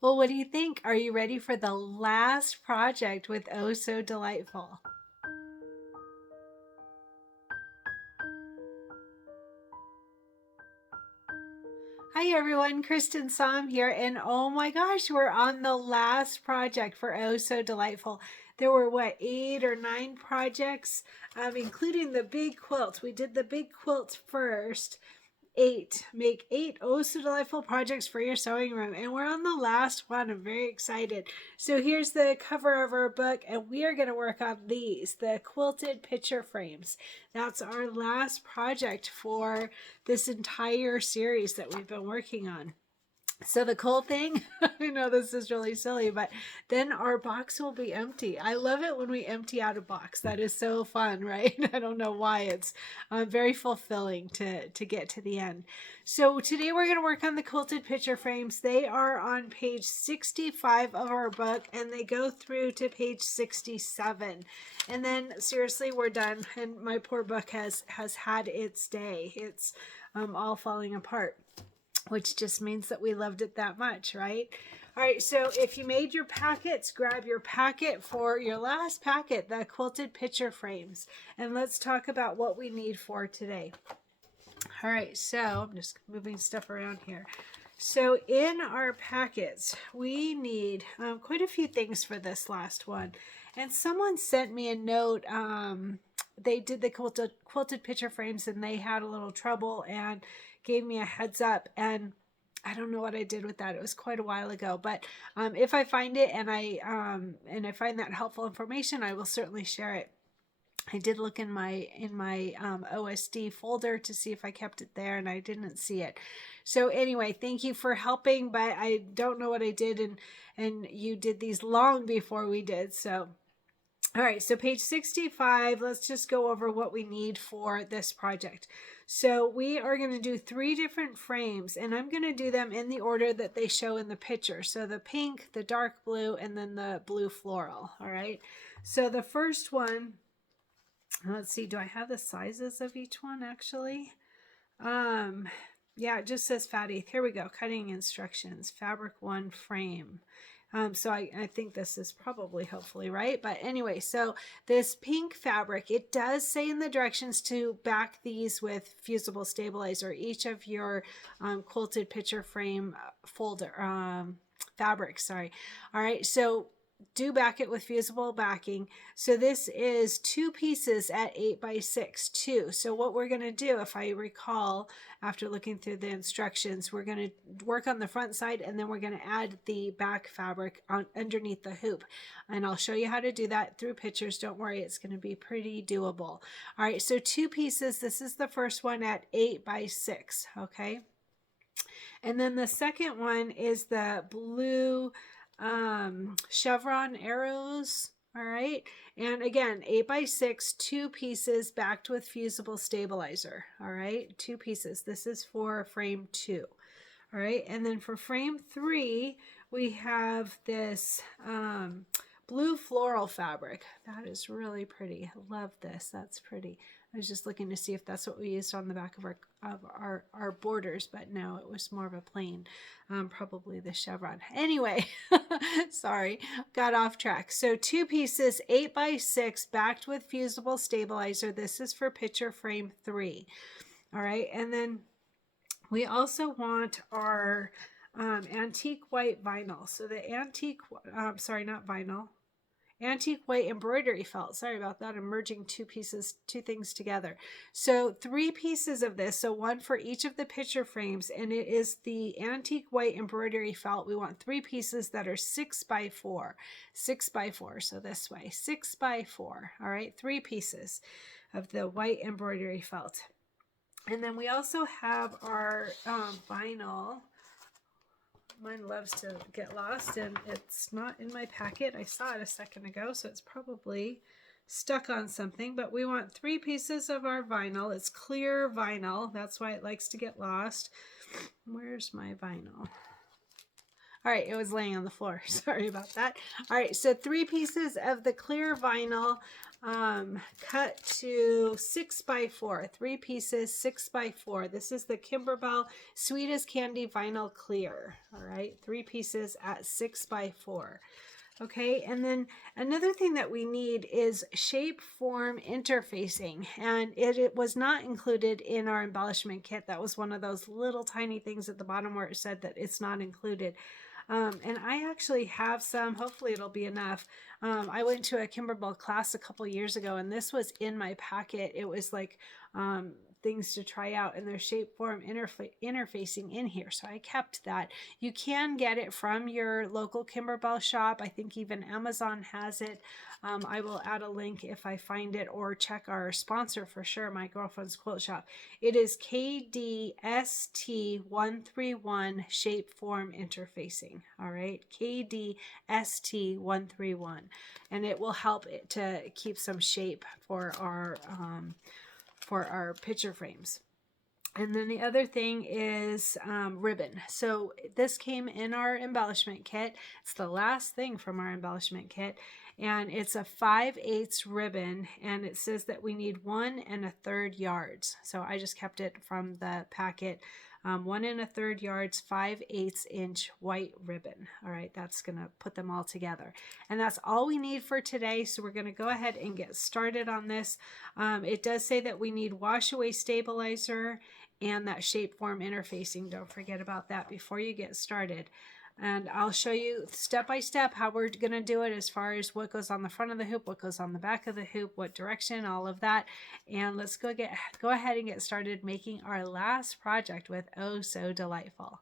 Well, what do you think? Are you ready for the last project with Oh So Delightful? Hi everyone, Cristin here, and oh my gosh, we're on the last project for Oh So Delightful. There were what, 8 or 9 projects, including the big quilt. We did the big quilt first. 8. Make 8 oh so delightful projects for your sewing room. And we're on the last one. I'm very excited. So here's the cover of our book, and we are going to work on these, the quilted picture frames. That's our last project for this entire series that we've been working on. So the cool thing, I know this is really silly, but then our box will be empty. I love it when we empty out a box. That is so fun, right? I don't know why. It's very fulfilling to get to the end. So today we're going to work on the quilted picture frames. They are on page 65 of our book, and they go through to page 67. And then seriously, we're done. And my poor book has had its day. It's all falling apart, which just means that we loved it that much, right? All right, so if you made your packets, grab your packet for your last packet, the quilted picture frames. And let's talk about what we need for today. All right, so I'm just moving stuff around here. So in our packets, we need quite a few things for this last one. And someone sent me a note. They did the quilted picture frames and they had a little trouble and gave me a heads up, and I don't know what I did with that. It was quite a while ago, but if I find it and I find that helpful information, I will certainly share it. I did look in my OSD folder to see if I kept it there, and I didn't see it. So anyway, thank you for helping, but I don't know what I did, and you did these long before we did. So all right, so page 65, let's just go over what we need for this project. So we are going to do 3 different frames, and I'm going to do them in the order that they show in the picture. So the pink, the dark blue, and then the blue floral, all right? So the first one, let's see, do I have the sizes of each one actually? Yeah, it just says fatty. Here we go, cutting instructions, fabric 1 frame. So I think this is probably hopefully right. But anyway, so this pink fabric, it does say in the directions to back these with Fusible stabilizer, each of your quilted picture frame folder, fabrics, sorry. All right, so do back it with Fusible backing. So this is 2 pieces at 8 by 6, 2. So what we're going to do, if I recall, after looking through the instructions, we're going to work on the front side, and then we're going to add the back fabric on underneath the hoop. And I'll show you how to do that through pictures. Don't worry, it's going to be pretty doable. All right, so 2 pieces. This is the first one at 8 by 6, okay? And then the second one is the blue chevron arrows. All right, and again, 8 by 6, 2 pieces backed with Fusible stabilizer. All right, 2 pieces. This is for frame 2. All right, and then for frame 3, we have this blue floral fabric. That is really pretty. I love this. That's pretty. I was just looking to see if that's what we used on the back of our borders, but no, it was more of a plain, probably the chevron. Anyway, sorry, got off track. So 2 pieces, 8 by 6, backed with Fusible stabilizer. This is for picture frame 3. All right, and then we also want our antique white vinyl. So the antique, sorry, not vinyl, antique white embroidery felt. Sorry about that. I'm merging 2 things together. So 3 pieces of this. So 1 for each of the picture frames, and it is the antique white embroidery felt. We want 3 pieces that are 6 by 4, 6 by 4. So this way, 6 by 4. All right, 3 pieces of the white embroidery felt. And then we also have our vinyl. Mine loves to get lost, and it's not in my packet. I saw it a second ago, so it's probably stuck on something. But we want 3 pieces of our vinyl. It's clear vinyl. That's why it likes to get lost. Where's my vinyl? All right, it was laying on the floor. Sorry about that. All right, so 3 pieces of the clear vinyl. cut to 6x4, 3 pieces, 6x4. This is the Kimberbell Sweet as Candy Vinyl Clear. All right, 3 pieces at 6x4. Okay, and then another thing that we need is shape form interfacing, and it was not included in our embellishment kit. That was one of those little tiny things at the bottom where it said that it's not included. And I actually have some. Hopefully it'll be enough. I went to a Kimberbell class a couple years ago, and this was in my packet. It was like things to try out, and there's shape form interfacing in here, so I kept that. You can get it from your local Kimberbell shop. I think even Amazon has it. I will add a link if I find it, or check our sponsor for sure, My Girlfriend's Quilt Shop. It is KDST131 shape form interfacing. All right, KDST131, and it will help it to keep some shape for our picture frames. And then the other thing is ribbon. So this came in our embellishment kit. It's the last thing from our embellishment kit. And it's a 5/8 ribbon. And it says that we need 1 1/3 yards. So I just kept it from the packet. 1 1/3 yards, 5/8 inch white ribbon. All right, that's going to put them all together. And that's all we need for today. So we're going to go ahead and get started on this. It does say that we need wash away stabilizer and that shape form interfacing. Don't forget about that before you get started. And I'll show you step by step how we're going to do it, as far as what goes on the front of the hoop, what goes on the back of the hoop, what direction, all of that. And let's go ahead and get started making our last project with Oh So Delightful.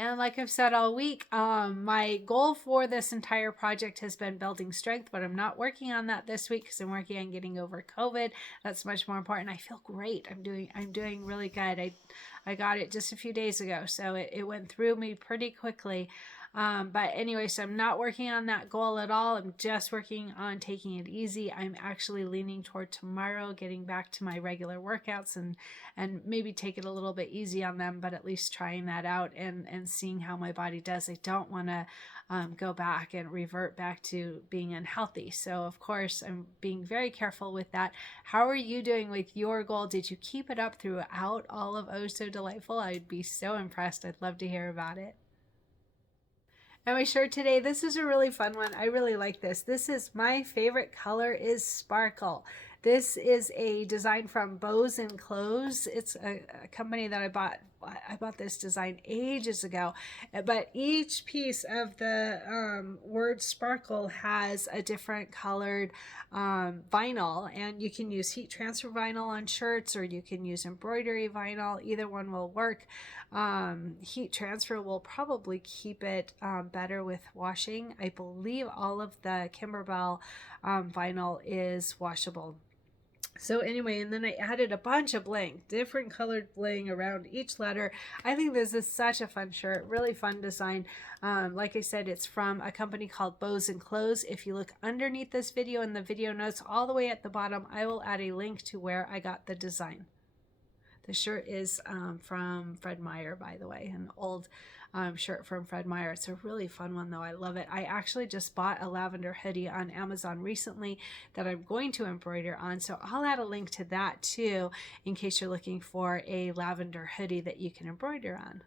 And like I've said all week, my goal for this entire project has been building strength, but I'm not working on that this week because I'm working on getting over COVID. That's much more important. I feel great. I'm doing really good. I got it just a few days ago, so it went through me pretty quickly. But anyway, so I'm not working on that goal at all. I'm just working on taking it easy. I'm actually leaning toward tomorrow, getting back to my regular workouts and maybe take it a little bit easy on them, but at least trying that out and seeing how my body does. I don't want to go back and revert back to being unhealthy. So of course, I'm being very careful with that. How are you doing with your goal? Did you keep it up throughout all of Oh So Delightful? I'd be so impressed. I'd love to hear about it. And my shirt today, this is a really fun one. I really like this. This is my favorite color is Sparkle. This is a design from Bows and Clothes. It's a company that I bought. I bought this design ages ago, but each piece of the word sparkle has a different colored vinyl, and you can use heat transfer vinyl on shirts, or you can use embroidery vinyl. Either one will work. Heat transfer will probably keep it better with washing. I believe all of the Kimberbell vinyl is washable. So anyway, and then I added a bunch of bling, different colored bling around each letter. I think this is such a fun shirt, really fun design. Like I said, it's from a company called Bows and Clothes. If you look underneath this video in the video notes, all the way at the bottom, I will add a link to where I got the design. The shirt is from Fred Meyer, by the way, an old shirt from Fred Meyer. It's a really fun one, though. I love it. I actually just bought a lavender hoodie on Amazon recently that I'm going to embroider on, so I'll add a link to that too in case you're looking for a lavender hoodie that you can embroider on.